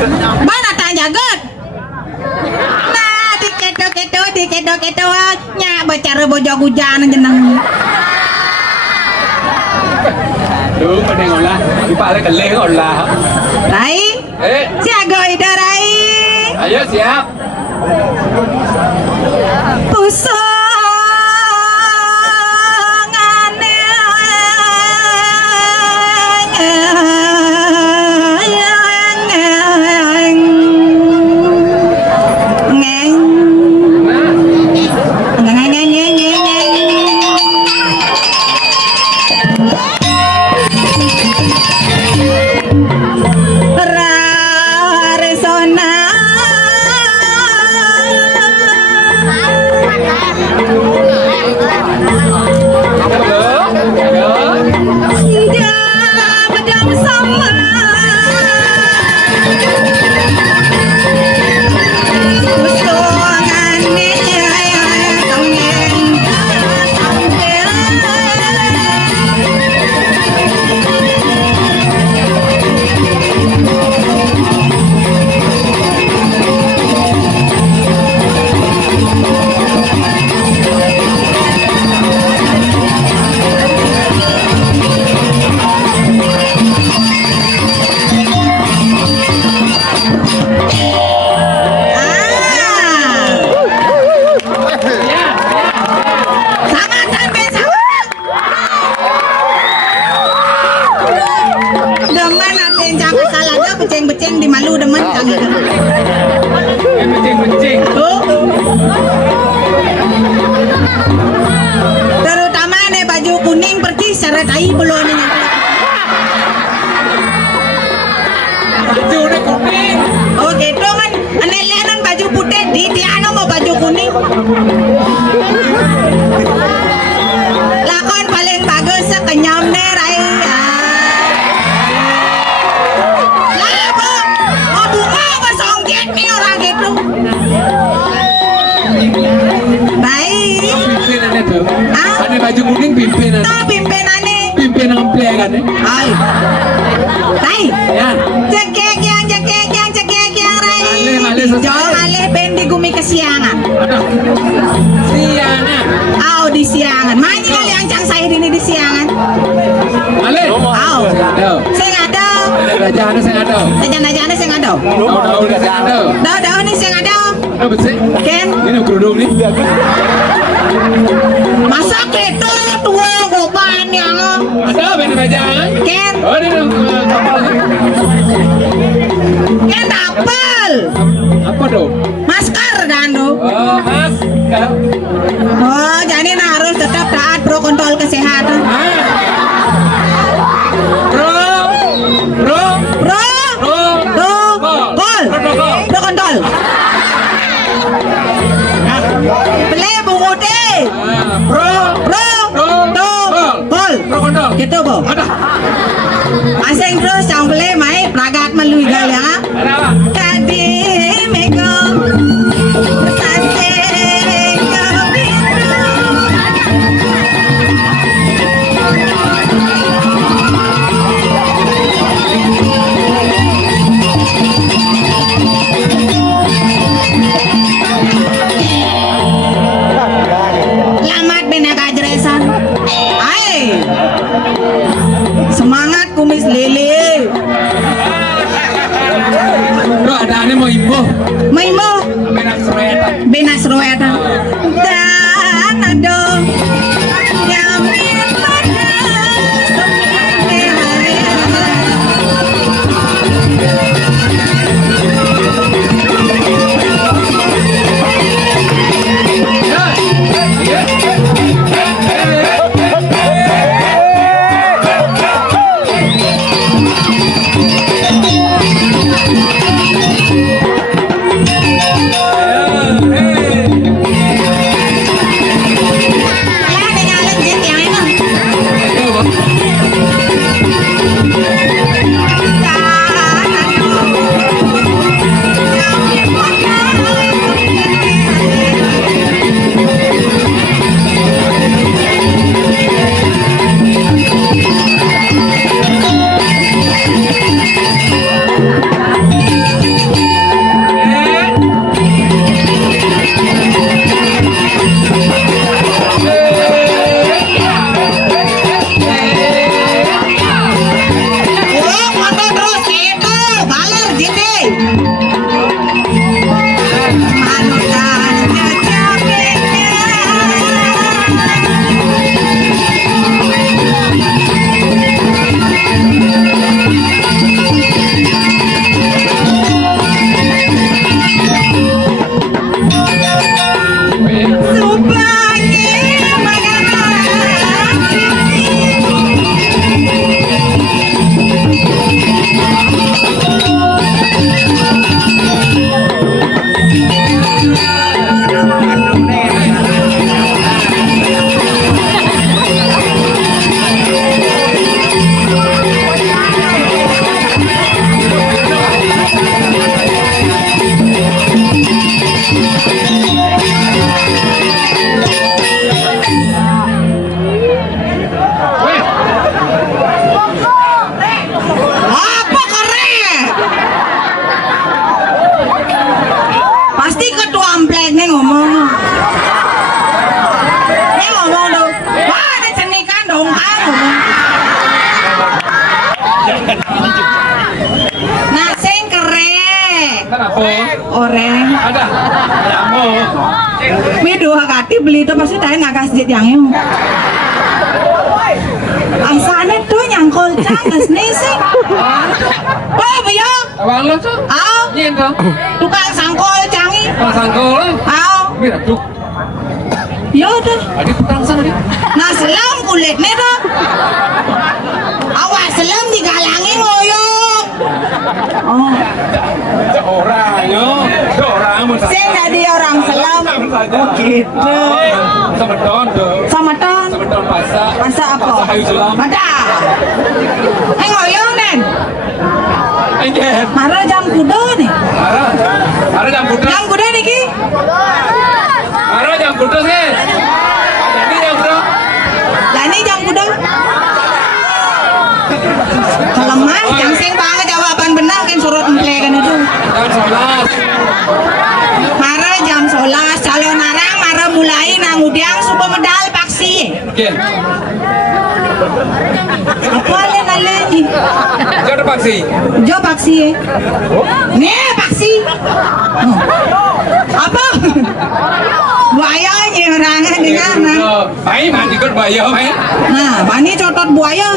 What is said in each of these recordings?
Mana tanya jagat? Nah, dikedo nya bacara bojo hujan jeneng. Đúng mà đừng là đi phải lấy cần lên còn là Rai? Siaga ida Rai. Ayo siap. Beceng di malu demen kami. Bencing. Terutama nih baju kuning percis seret tai belum nih. Baju udah kuning. Oh gitu kan. Aneh lianan baju putih di Tiano mau baju kuning. Lakon paling bagus sekenyam nih Rai. Baik. Pimpinannya tuh. Ada baju kuning pimpinan. Tuh pimpinannya. Pimpinan amplian kan ya? Ay. Baik. Ya. Cekek yang Rai. Malih selesai. Jauh malih ben di gumi kesiangan. Aduh. Siangan. Aw di siangan. Manyi kali ancang saya ini di siangan. Malih. Aw. Sing ada. Rajaan sing ada. Rajaan sing ada. Daun sing ada. Daun nih sing ada. Udah bersih. Ken. Ini kerudung nih. Masa kita tua goban yang Ada bener rajaan. Ken. Oh ini kapal. Ken apel. Apa dong? Masker kan tuh. Oh masker. Oh jadi harus tetap taat protokol kesehatan. Bro. Protokol. Beli bungu deh. Protokol. Gitu bu. Asing terus yang beli mai pragat melalui gal ya. Kadi mego. Semangat kumis lele. Bro ada aneh mau imbuh. Benas roeta. Dan ada nyamin pada apa? Oreng. Ada. Apa? Mi dua kati beli itu pasti tanya nggak kasih yang itu. Asalnya tuh nyangkol canggih nih sih. Oh biar. Abang lo tuh? Ao. Nhìn không? Tukang sangkol canggih. Kalau sangkol lah. Ao. Biết là trục. Yo tuh. Adi tukang sana di. Nah selam kulit nih tuh. Awas selam digalangi ngoyong. Oh. Orangnya. Orang mau. Saya jadi orang selam. Oh gitu. Sama don tuh. Sama ton. Sama don pasak. Masa apa? Pasak kayu selam. Ada. Ngoyong nen. Anh em. Marah jam kuda nih. Ara jam kuda. Jam kuda nih ki. Ara jam kuda sih. Jadi jam kuda. Jani jam kuda. Keleman, jangsing banget jawaban benar kan surut emple kan itu. Jam 11. Marah jam 11 calon narang marah mulai nang udiang supa medal paksi. Oke. Apa le nale? Jadi paksi. Jo paksi. Nih paksi. Apa? Buaya nya orangnya dengan. Bayi mandi kan bayar bayi. Nah, bani cotot buaya.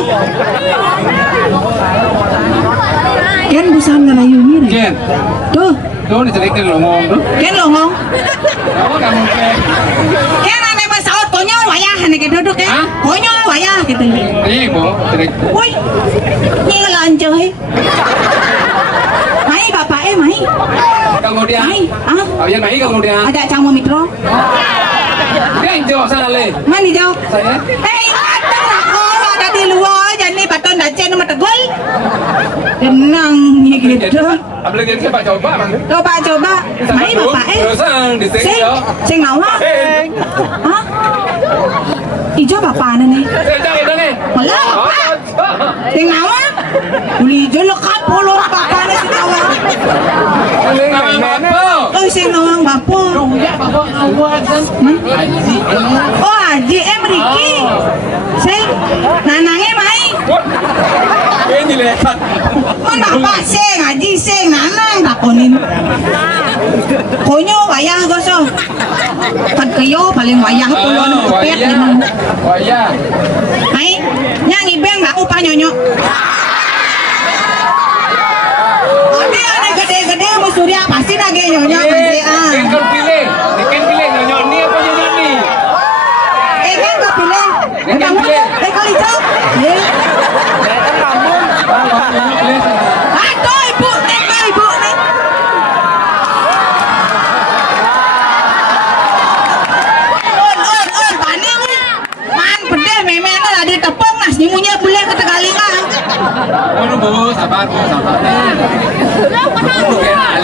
Ken busan ngelayu ni. Ken. Tuh, Tuh diceritain lo ngomong tuh. Ken longong. Kamu nggak mungkin. Ken ane masaot konyol wayah ane ke duduk ya. Hah? Konyol wayah gitu. Iya bu, cerit. Woi. Ni lanjut he. Mai bapak mai. Kemudian. Mai. Ah, Oh yang naik kemudian. ada cang mitro. Dia yang jauh sana le. Mana jauh? Saya. Ingat aku ada di luar jadi baton dacen sama tegol. Tenang ni gitu. Apalagi dia pak coba bang. Coba. Mai bapak Terus di sini Sing, yo. sing nawa? Hah? Ijo bapak nih? Jangan udah nih. Wala bapak. Sing nawa? Uli ijo lekat polo bapak nih sing nawa. Oh sing nawang bapo. Oh Haji Riki. Sing nanangnya mai. Ini lekat. Kenapa sing Haji sing nanang takonin. Konyo wayah goso. Kan kayo paling wayah pulo ng kupit. Wayah. Mai, nyang ibeng nggak upah nyonyo. Ada gede-gede mau surya pasti nage nyonyo pasti ah. Ikan pilih nyonya ni apa nyonya ni? Kan kepilih. Ikan pilih. Kalau hijau. Aduh ibu nih. On, paning nih. Man pedih memena lah di tepung nas nyimunya boleh ke Tegalingan. Ano bu, sabar.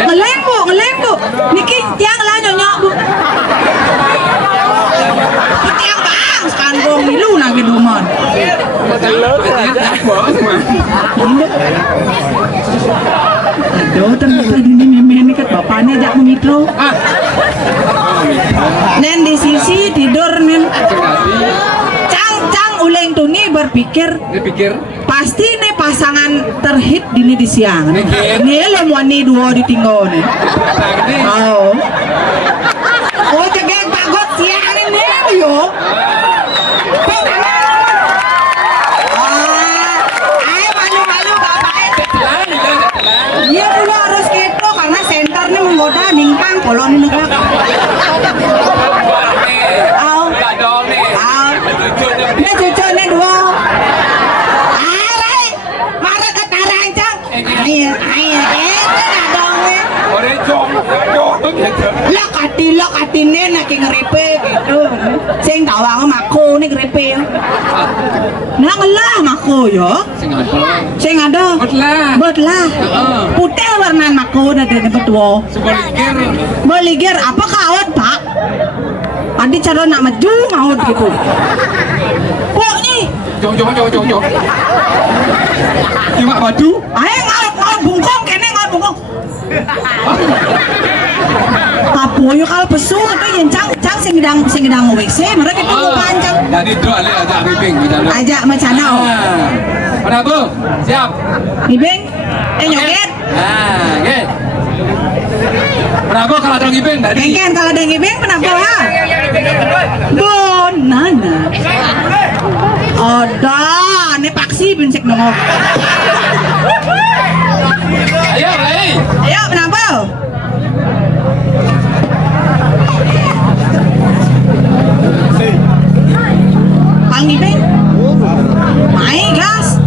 Ngeleng bu. Niki tiang lah nyonyo bu. Tiang bang, sekarang milu nang gedumon. Aduh, ternyata ini memeni kat bapaknya ajak memitro. Nen di sisi tidur nen. Cang uleng tuh nih berpikir Dipikir. pasti nih pasangan terhit dini di siang. Nih lemwani dua ditinggal nih. Oh. Oh cegeng pagot siang ini yo. Malu bapak. Iya dulu harus gitu karena senternya menggoda ningkang koloni negara. Ini cucunya dua. Alay, marah ke tarancang. Ayo, dongnya. Lokatine nak ngrepe gitu. Sing tawang mako nih ngrepe. Nah ngelah mako yo. Sing ada. Betlah. Putih warna mako ada betul. Beligir apa kawat pak? Adi cara nak maju ngawat gitu. Kok nih? Jom. Cuma baju. Ayo ngawat bungkong kene ngawat bungkong. Kapoyo kalau pesu itu yang cang sing gedang WC mereka itu panjang. Jadi doa le ajak ribing bicara. Ajak macana. Mana bu? Siap. Ibeng, nyoket. Oke. Berapa kalau ada ngibeng tadi? Kengken kalau ada ngibeng kenapa ha? Bonana. Ada, ini paksi bincik nongok. Ayo, mulai. Ayo, kenapa? Kalau ngibeng? Main gas.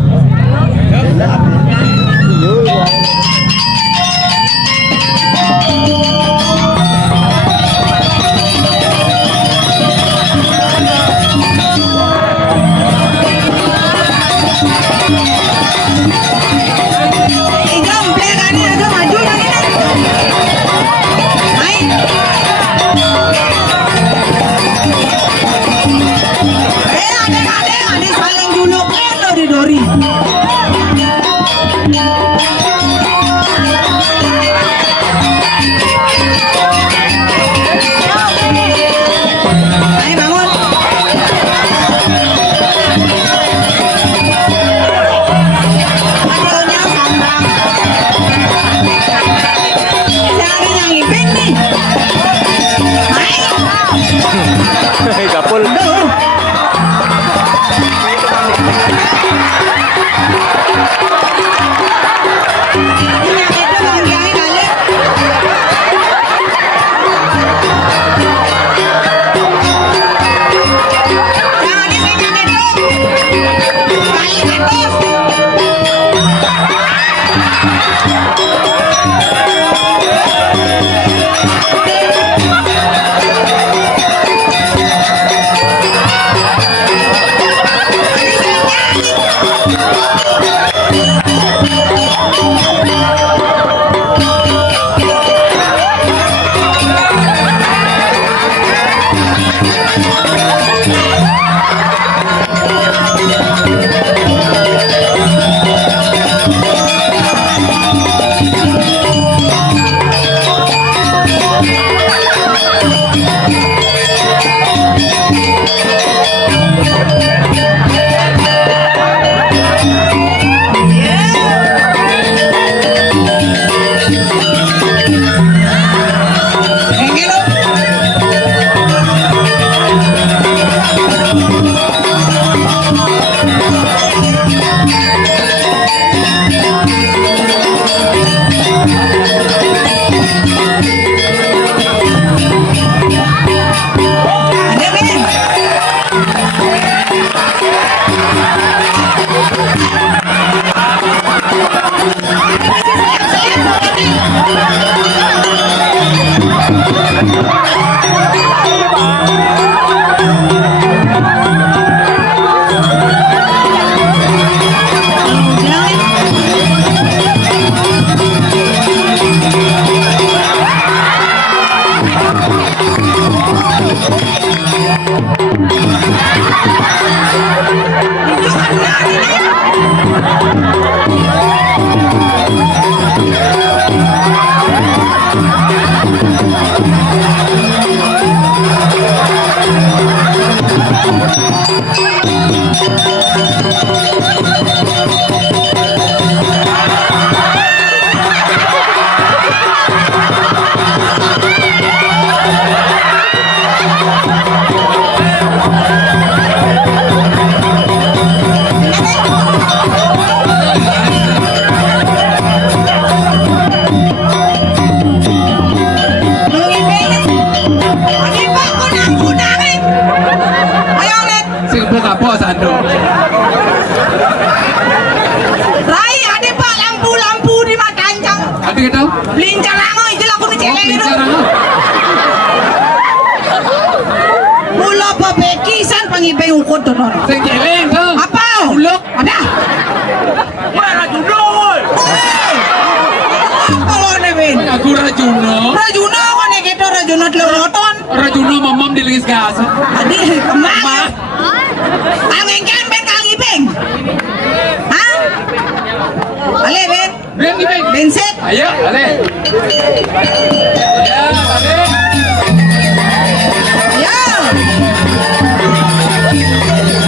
Kapul. ngibeng ukod to nono. Sing eling to. Apa? Uluk. Ada. Wah, Rajuno woi. Kalau ne ben. Aku Rajuno. Rajuno kok nek kita Rajuno tlewoton. Rajuno mamam di lingis gas. Adi kemana? Angin kan ben kang ngibeng. Hah? Ale ben. Ben ngibeng. Benset. Ayo, ale. Ya, ale. Ya.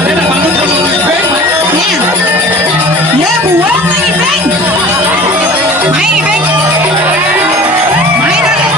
Ale nak bangun sama ngibeng. Ya. Ya buang ngibeng. Main ngibeng. Main ale.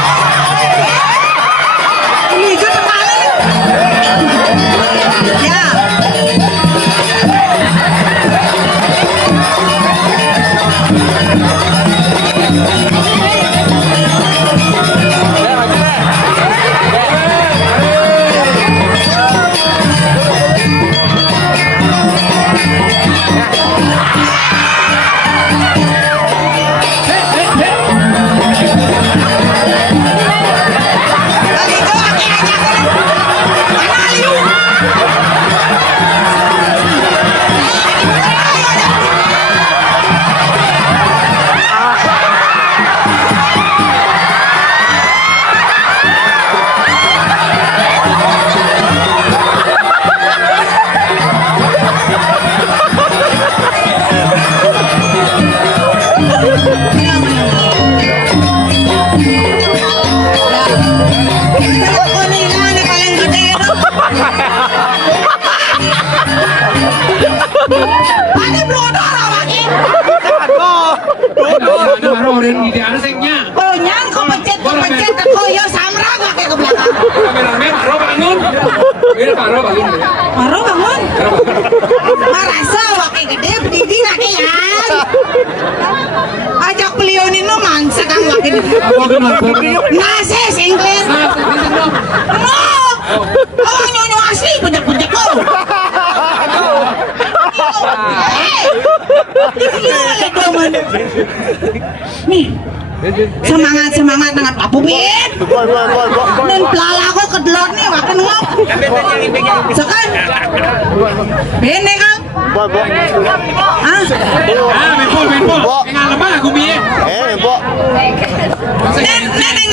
Mira karo bangun. Maro bangun. Karo bangun. Marasa wakil gede berdiri lagi yan. Ajak beliau ini no mangsa kang wakil. Nasi singlet. No. Awang nyonya asli puncak-puncak ko. Nih. Semangat nangat Pak Pupin. Dan pelala aku kedelot nih makan ngop. Sekan. Bene kang. Ah. Ah, main pol. Tinggal lemah aku biye. Neneng